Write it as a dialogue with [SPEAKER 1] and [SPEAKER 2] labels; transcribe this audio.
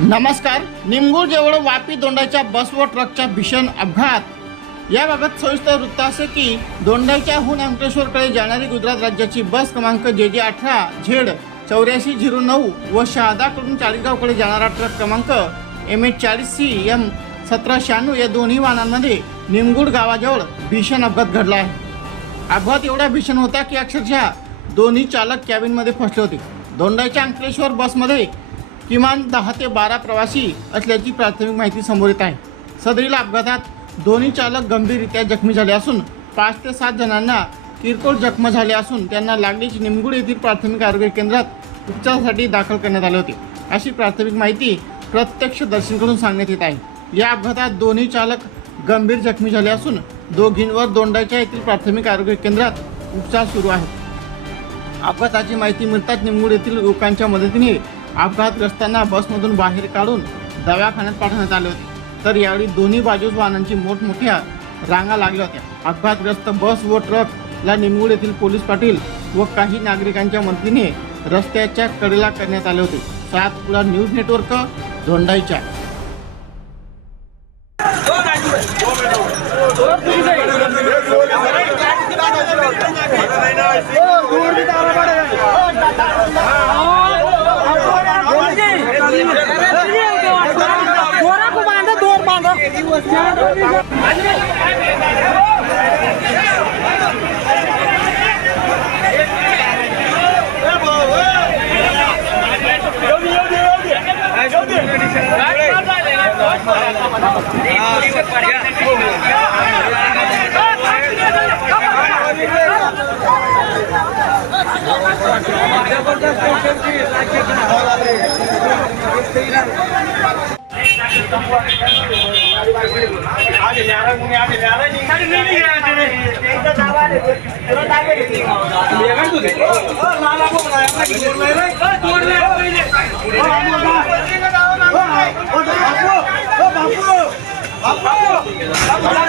[SPEAKER 1] नमस्कार निमगूर जवळ वापी दोंडाच्या बस व ट्रकच्या भीषण अपघात याबाबत सविस्तर वृत्त असे की दोंडाच्याहून अंकलेश्वरकडे जाणारी गुजरात राज्याची बस क्रमांक जे जे अठरा झेड चौऱ्याऐंशी झिरो नऊ व शहादाकडून चाळीसगावकडे जाणारा ट्रक क्रमांक एम एच चाळीस सी एम सतरा शहाण्णव या दोन्ही वाहनांमध्ये निमगुड गावाजवळ भीषण अपघात घडला आहे. अपघात एवढा भीषण होता की अक्षरशः दोन्ही चालक कॅबिनमध्ये फसले होते. दोंडाच्या अंकलेश्वर बसमध्ये किमान दहा ते बारा प्रवासी असल्याची प्राथमिक माहिती समोर येत आहे. सदरील अपघातात दोन्ही चालक गंभीररित्या जखमी झाले असून पाच ते सात जणांना किरकोळ जखम झाले असून त्यांना लागलीच निमगुड येथील प्राथमिक आरोग्य केंद्रात उपचारासाठी दाखल करण्यात आले होते. अशी प्राथमिक माहिती प्रत्यक्षदर्शींकडून सांगण्यात येत आहे. या अपघातात दोन्ही चालक गंभीर जखमी झाले असून दोघींवर दोंडाच्या येथील प्राथमिक आरोग्य केंद्रात उपचार सुरू आहेत. अपघाताची माहिती मिळताच निमगुड येथील लोकांच्या मदतीने अपघातग्रस्तांना बसमधून बाहेर काढून दवाखान्यात पाठवण्यात आले होते. तर यावेळी दोन्ही बाजूस वाहनांची मोठमोठ्या रांगा लागल्या होत्या. अपघातग्रस्त बस व ट्रकला निमगुड येथील पोलीस पाटील व काही नागरिकांच्या मदतीने रस्त्याच्या कडेला करण्यात आले होते. सातपुडा न्यूज नेटवर्क धोंडाईच्या
[SPEAKER 2] दोरा हो, हो, हो. જબરદસ્ત
[SPEAKER 3] बापू